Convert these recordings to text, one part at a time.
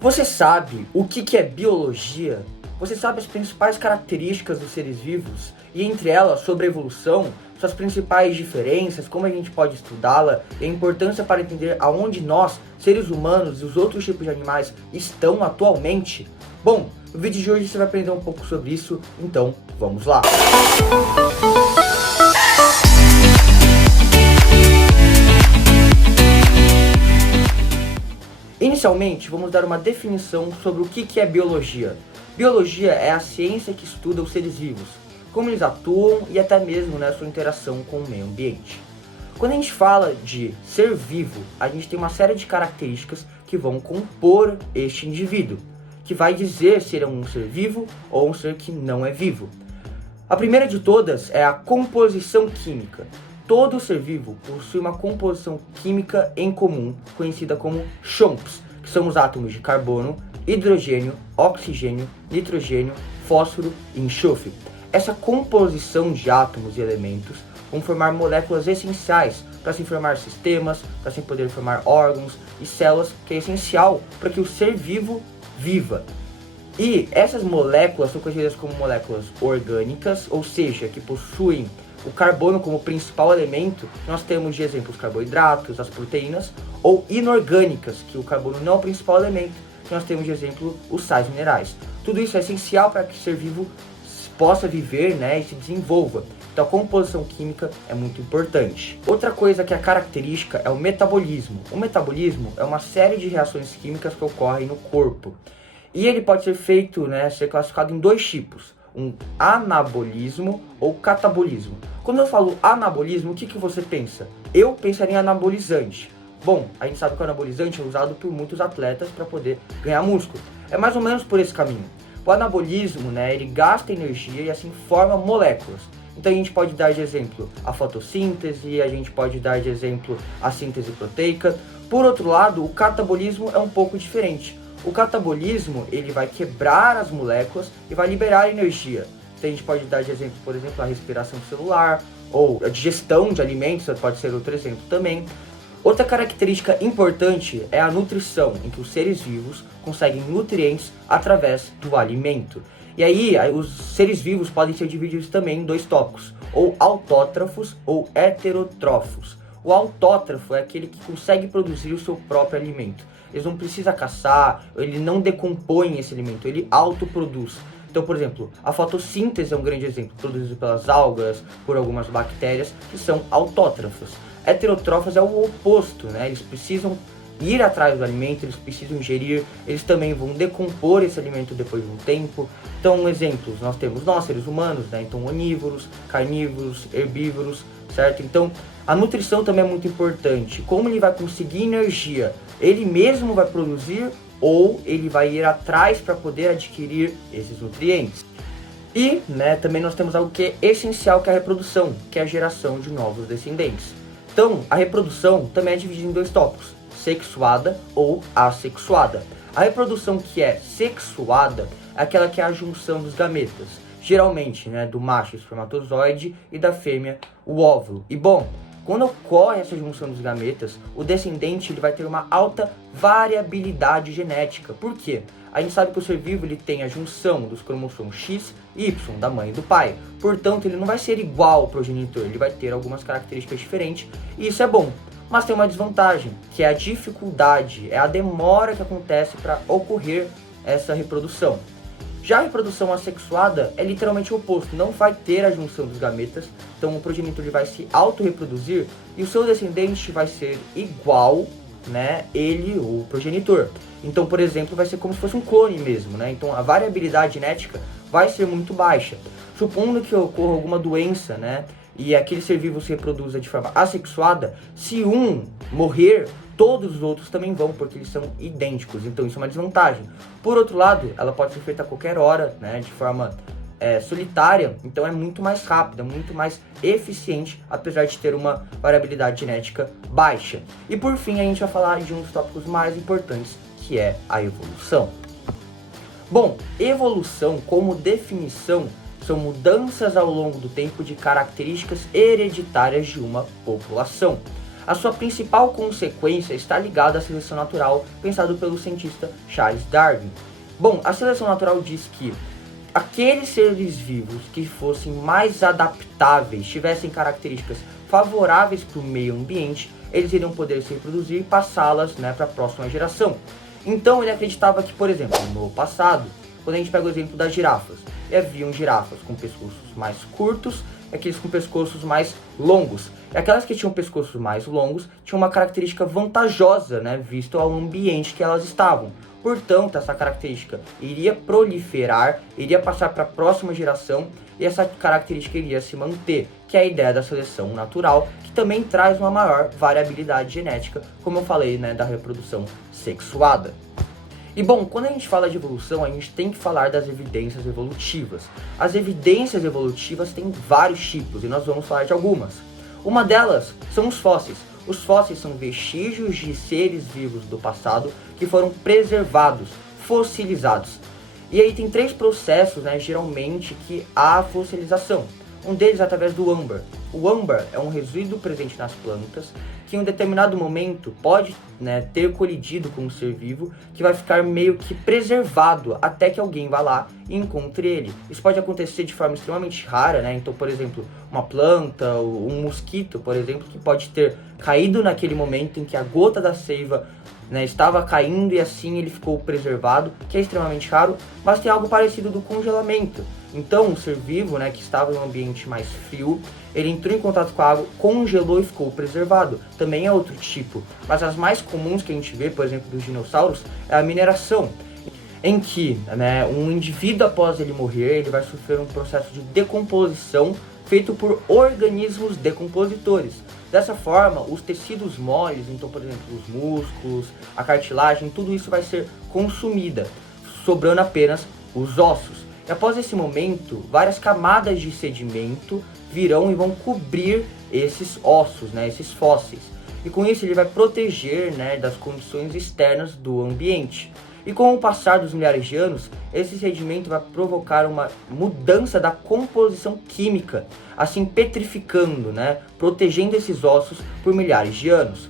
Você sabe o que é biologia? Você sabe as principais características dos seres vivos? E entre elas, sobre a evolução, suas principais diferenças, como a gente pode estudá-la e a importância para entender aonde nós, seres humanos e os outros tipos de animais estão atualmente? Bom, no vídeo de hoje você vai aprender um pouco sobre isso, então vamos lá! Inicialmente, vamos dar uma definição sobre o que é biologia. Biologia é a ciência que estuda os seres vivos, como eles atuam e até mesmo sua interação com o meio ambiente. Quando a gente fala de ser vivo, a gente tem uma série de características que vão compor este indivíduo, que vai dizer se ele é um ser vivo ou um ser que não é vivo. A primeira de todas é a composição química. Todo ser vivo possui uma composição química em comum, conhecida como chomps, que são os átomos de carbono, hidrogênio, oxigênio, nitrogênio, fósforo e enxofre. Essa composição de átomos e elementos vão formar moléculas essenciais para se formar sistemas, para se poder formar órgãos e células, que é essencial para que o ser vivo viva. E essas moléculas são conhecidas como moléculas orgânicas, ou seja, que possuem o carbono como principal elemento. Nós temos de exemplo os carboidratos, as proteínas, ou inorgânicas, que o carbono não é o principal elemento, que nós temos de exemplo os sais minerais. Tudo isso é essencial para que o ser vivo possa viver e se desenvolva. Então a composição química é muito importante. Outra coisa que é característica é o metabolismo. O metabolismo é uma série de reações químicas que ocorrem no corpo. E ele pode ser feito, ser classificado em dois tipos. Um anabolismo ou catabolismo. Quando eu falo anabolismo, o que você pensa? Eu pensaria em anabolizante. Bom, a gente sabe que o anabolizante é usado por muitos atletas para poder ganhar músculo. É mais ou menos por esse caminho. O anabolismo, ele gasta energia e assim forma moléculas. Então a gente pode dar de exemplo a fotossíntese, a gente pode dar de exemplo a síntese proteica. Por outro lado, o catabolismo é um pouco diferente. O catabolismo, ele vai quebrar as moléculas e vai liberar energia. Então a gente pode dar de exemplo, por exemplo, a respiração celular ou a digestão de alimentos, pode ser outro exemplo também. Outra característica importante é a nutrição, em que os seres vivos conseguem nutrientes através do alimento. E aí, os seres vivos podem ser divididos também em dois tópicos, ou autótrafos ou heterotrófos. O autótrafo é aquele que consegue produzir o seu próprio alimento. Ele não precisa caçar, ele não decompõe esse alimento, ele autoproduz. Então, por exemplo, a fotossíntese é um grande exemplo, produzido pelas algas, por algumas bactérias, que são autótrafos. Heterotrófos é o oposto, Eles precisam ir atrás do alimento, eles precisam ingerir, eles também vão decompor esse alimento depois de um tempo. Então, exemplos, nós temos nós, seres humanos, Então, onívoros, carnívoros, herbívoros, certo? Então, a nutrição também é muito importante. Como ele vai conseguir energia? Ele mesmo vai produzir ou ele vai ir atrás para poder adquirir esses nutrientes? E, também nós temos algo que é essencial, que é a reprodução, que é a geração de novos descendentes. Então, a reprodução também é dividida em dois tópicos, sexuada ou assexuada. A reprodução que é sexuada é aquela que é a junção dos gametas, geralmente do macho, o espermatozoide, e da fêmea, o óvulo. E bom, quando ocorre essa junção dos gametas, o descendente ele vai ter uma alta variabilidade genética. Por quê? A gente sabe que o ser vivo ele tem a junção dos cromossomos X e Y, da mãe e do pai. Portanto, ele não vai ser igual ao progenitor, ele vai ter algumas características diferentes, e isso é bom. Mas tem uma desvantagem, que é a dificuldade, é a demora que acontece para ocorrer essa reprodução. Já a reprodução assexuada é literalmente o oposto, não vai ter a junção dos gametas, então o progenitor ele vai se autorreproduzir e o seu descendente vai ser igual, ele, o progenitor. Então, por exemplo, vai ser como se fosse um clone mesmo, Então a variabilidade genética vai ser muito baixa. Supondo que ocorra alguma doença, e aquele ser vivo se reproduza de forma assexuada, se um morrer, todos os outros também vão, porque eles são idênticos, então isso é uma desvantagem. Por outro lado, ela pode ser feita a qualquer hora, de forma solitária, então é muito mais rápida, muito mais eficiente, apesar de ter uma variabilidade genética baixa. E por fim, a gente vai falar de um dos tópicos mais importantes, que é a evolução. Bom, evolução como definição são mudanças ao longo do tempo de características hereditárias de uma população. A sua principal consequência está ligada à seleção natural, pensado pelo cientista Charles Darwin. Bom, a seleção natural diz que aqueles seres vivos que fossem mais adaptáveis, tivessem características favoráveis para o meio ambiente, eles iriam poder se reproduzir e passá-las, né, para a próxima geração. Então ele acreditava que, por exemplo, no passado, quando a gente pega o exemplo das girafas, haviam girafas com pescoços mais curtos e aqueles com pescoços mais longos. E aquelas que tinham pescoços mais longos tinham uma característica vantajosa, né, visto ao ambiente que elas estavam. Portanto, essa característica iria proliferar, iria passar para a próxima geração e essa característica iria se manter, que é a ideia da seleção natural, que também traz uma maior variabilidade genética, como eu falei, né, da reprodução sexuada. E bom, quando a gente fala de evolução, a gente tem que falar das evidências evolutivas. As evidências evolutivas têm vários tipos e nós vamos falar de algumas. Uma delas são os fósseis. Os fósseis são vestígios de seres vivos do passado que foram preservados, fossilizados. E aí tem 3 processos, né, geralmente, que há fossilização. Um deles é através do âmbar. O âmbar é um resíduo presente nas plantas que em um determinado momento pode, né, ter colidido com um ser vivo que vai ficar meio que preservado até que alguém vá lá e encontre ele. Isso pode acontecer de forma extremamente rara, né? Então, por exemplo, uma planta, um mosquito, por exemplo, que pode ter caído naquele momento em que a gota da seiva, né, estava caindo e assim ele ficou preservado, que é extremamente raro, mas tem algo parecido do congelamento. Então, um ser vivo, né, que estava em um ambiente mais frio, ele entrou em contato com a água, congelou e ficou preservado. Também é outro tipo, mas as mais comuns que a gente vê, por exemplo, dos dinossauros, é a mineração, em que, né, um indivíduo após ele morrer, ele vai sofrer um processo de decomposição feito por organismos decompositores. Dessa forma, os tecidos moles, então, por exemplo, os músculos, a cartilagem, tudo isso vai ser consumida, sobrando apenas os ossos. E após esse momento, várias camadas de sedimento virão e vão cobrir esses ossos, né, esses fósseis. E com isso ele vai proteger, né, das condições externas do ambiente. E com o passar dos milhares de anos, esse sedimento vai provocar uma mudança da composição química, assim petrificando, né, protegendo esses ossos por milhares de anos.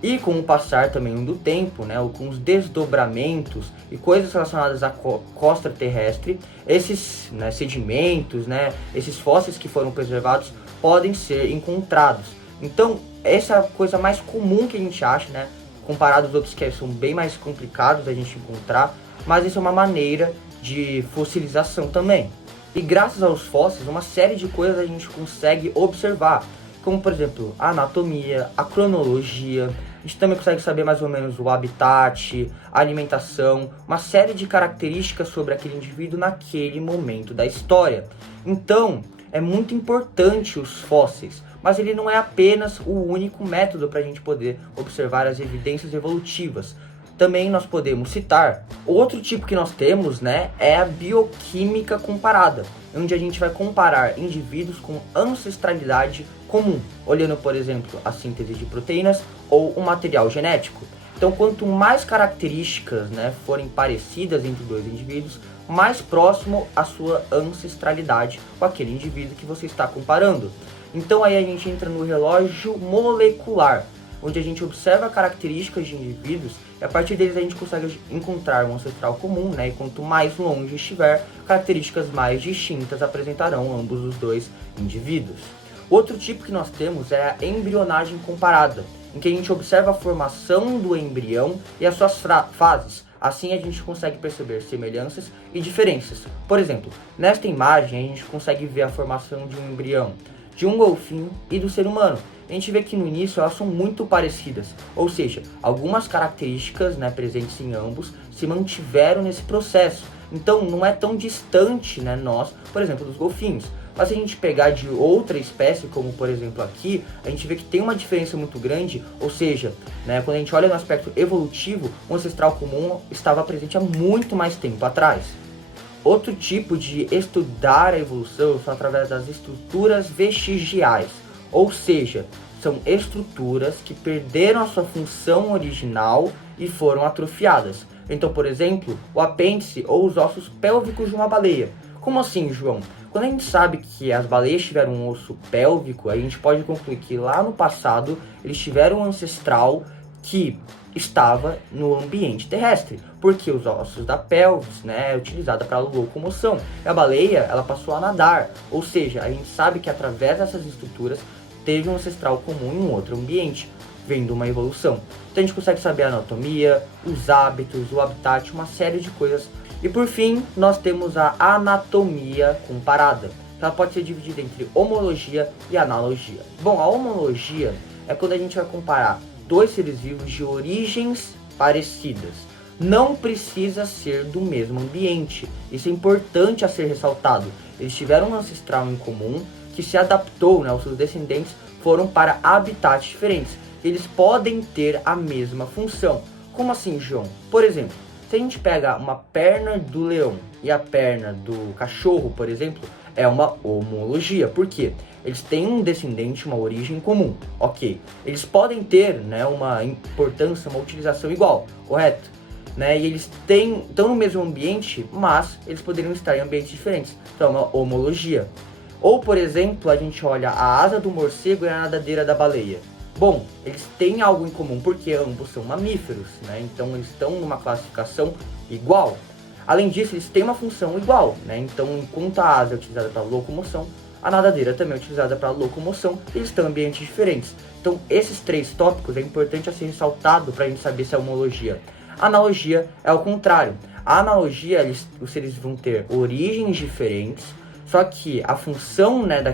E com o passar também do tempo, né, com os desdobramentos e coisas relacionadas à costa terrestre, esses, né, sedimentos, né, esses fósseis que foram preservados podem ser encontrados. Então, essa é a coisa mais comum que a gente acha, né, comparado aos outros que são bem mais complicados da gente encontrar, mas isso é uma maneira de fossilização também. E graças aos fósseis, uma série de coisas a gente consegue observar, como por exemplo, a anatomia, a cronologia, a gente também consegue saber mais ou menos o habitat, a alimentação, uma série de características sobre aquele indivíduo naquele momento da história. Então, é muito importante os fósseis, mas ele não é apenas o único método para a gente poder observar as evidências evolutivas. Também nós podemos citar outro tipo que nós temos, né, é a bioquímica comparada, onde a gente vai comparar indivíduos com ancestralidade comum, olhando, por exemplo, a síntese de proteínas ou o material genético. Então, quanto mais características, né, forem parecidas entre dois indivíduos, mais próximo a sua ancestralidade com aquele indivíduo que você está comparando. Então aí a gente entra no relógio molecular, onde a gente observa características de indivíduos e a partir deles a gente consegue encontrar um ancestral comum, né? E quanto mais longe estiver, características mais distintas apresentarão ambos os dois indivíduos. Outro tipo que nós temos é a embrionagem comparada, em que a gente observa a formação do embrião e as suas fases. Assim a gente consegue perceber semelhanças e diferenças. Por exemplo, nesta imagem a gente consegue ver a formação de um embrião, de um golfinho e do ser humano. A gente vê que no início elas são muito parecidas, ou seja, algumas características, né, presentes em ambos se mantiveram nesse processo. Então não é tão distante, né, nós, por exemplo, dos golfinhos. Mas se a gente pegar de outra espécie, como por exemplo aqui, a gente vê que tem uma diferença muito grande, ou seja, né, quando a gente olha no aspecto evolutivo, o ancestral comum estava presente há muito mais tempo atrás. Outro tipo de estudar a evolução são através das estruturas vestigiais, ou seja, são estruturas que perderam a sua função original e foram atrofiadas. Então, por exemplo, o apêndice ou os ossos pélvicos de uma baleia. Como assim, João? Quando a gente sabe que as baleias tiveram um osso pélvico, a gente pode concluir que lá no passado eles tiveram um ancestral que estava no ambiente terrestre, porque os ossos da pelvis, né, é utilizada para locomoção. E a baleia, ela passou a nadar, ou seja, a gente sabe que através dessas estruturas teve um ancestral comum em um outro ambiente, vendo uma evolução. Então a gente consegue saber a anatomia, os hábitos, o habitat, uma série de coisas. E por fim, nós temos a anatomia comparada. Ela pode ser dividida entre homologia e analogia. Bom, a homologia é quando a gente vai comparar dois seres vivos de origens parecidas. Não precisa ser do mesmo ambiente. Isso é importante a ser ressaltado. Eles tiveram um ancestral em comum que se adaptou, né? Os seus descendentes foram para habitats diferentes. Eles podem ter a mesma função. Como assim, João? Por exemplo, se a gente pega uma perna do leão e a perna do cachorro, por exemplo, é uma homologia. Por quê? Eles têm um descendente, uma origem comum, ok. Eles podem ter, né, uma importância, uma utilização igual, correto? Né? E eles estão no mesmo ambiente, mas eles poderiam estar em ambientes diferentes. Então é uma homologia. Ou, por exemplo, a gente olha a asa do morcego e a nadadeira da baleia. Bom, eles têm algo em comum porque ambos são mamíferos, né? Então eles estão numa classificação igual. Além disso, eles têm uma função igual, né? Então, enquanto a asa é utilizada para locomoção, a nadadeira também é utilizada para locomoção, e eles estão em ambientes diferentes. Então, esses três tópicos é importante a ser ressaltado para a gente saber se é homologia. A analogia é o contrário. A analogia, os seres vão ter origens diferentes, só que a função, né,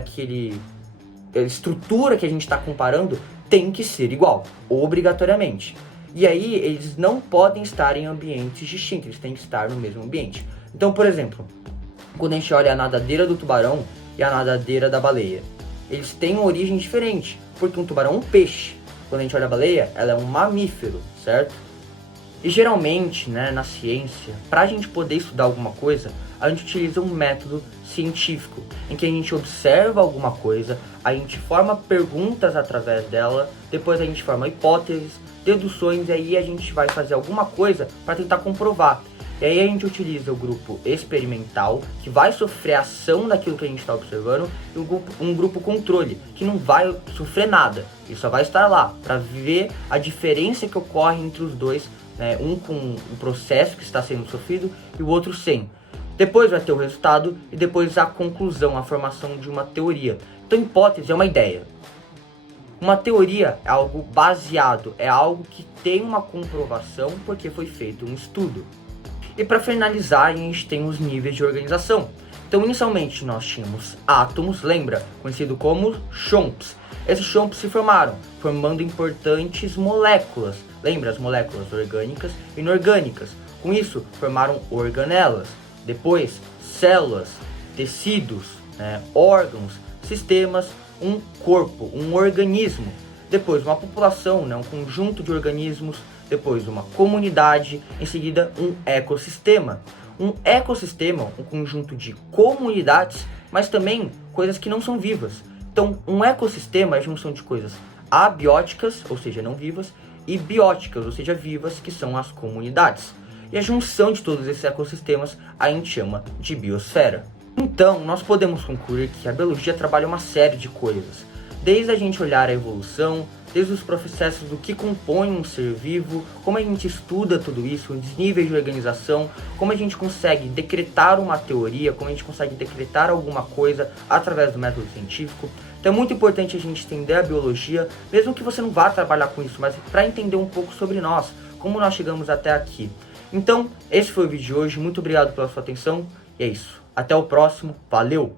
a estrutura que a gente está comparando tem que ser igual, obrigatoriamente. E aí, eles não podem estar em ambientes distintos, eles têm que estar no mesmo ambiente. Então, por exemplo, quando a gente olha a nadadeira do tubarão e a nadadeira da baleia, eles têm uma origem diferente, porque um tubarão é um peixe. Quando a gente olha a baleia, ela é um mamífero, certo? E geralmente, né, na ciência, para a gente poder estudar alguma coisa, a gente utiliza um método científico, em que a gente observa alguma coisa, a gente forma perguntas através dela, depois a gente forma hipóteses, deduções, e aí a gente vai fazer alguma coisa para tentar comprovar. E aí a gente utiliza o grupo experimental, que vai sofrer a ação daquilo que a gente está observando, e um grupo controle, que não vai sofrer nada, ele só vai estar lá para ver a diferença que ocorre entre os dois, né, um com o processo que está sendo sofrido e o outro sem. Depois vai ter o resultado e depois a conclusão, a formação de uma teoria. Então, hipótese é uma ideia. Uma teoria é algo baseado, é algo que tem uma comprovação porque foi feito um estudo. E para finalizar, a gente tem os níveis de organização. Então, inicialmente, nós tínhamos átomos, lembra? Conhecido como chomps. Esses chomps se formaram, formando importantes moléculas. Lembra? As moléculas orgânicas e inorgânicas. Com isso, formaram organelas. Depois, células, tecidos, né, órgãos, sistemas, um corpo, um organismo. Depois, uma população, né, um conjunto de organismos. Depois, uma comunidade. Em seguida, um ecossistema. Um ecossistema, um conjunto de comunidades, mas também coisas que não são vivas. Então, um ecossistema é a junção de coisas abióticas, ou seja, não vivas, e bióticas, ou seja, vivas, que são as comunidades. E a junção de todos esses ecossistemas a gente chama de biosfera. Então, nós podemos concluir que a biologia trabalha uma série de coisas. Desde a gente olhar a evolução, desde os processos do que compõe um ser vivo, como a gente estuda tudo isso, os níveis de organização, como a gente consegue decretar uma teoria, como a gente consegue decretar alguma coisa através do método científico. Então é muito importante a gente entender a biologia, mesmo que você não vá trabalhar com isso, mas para entender um pouco sobre nós, como nós chegamos até aqui. Então, esse foi o vídeo de hoje, muito obrigado pela sua atenção, e é isso. Até o próximo, valeu!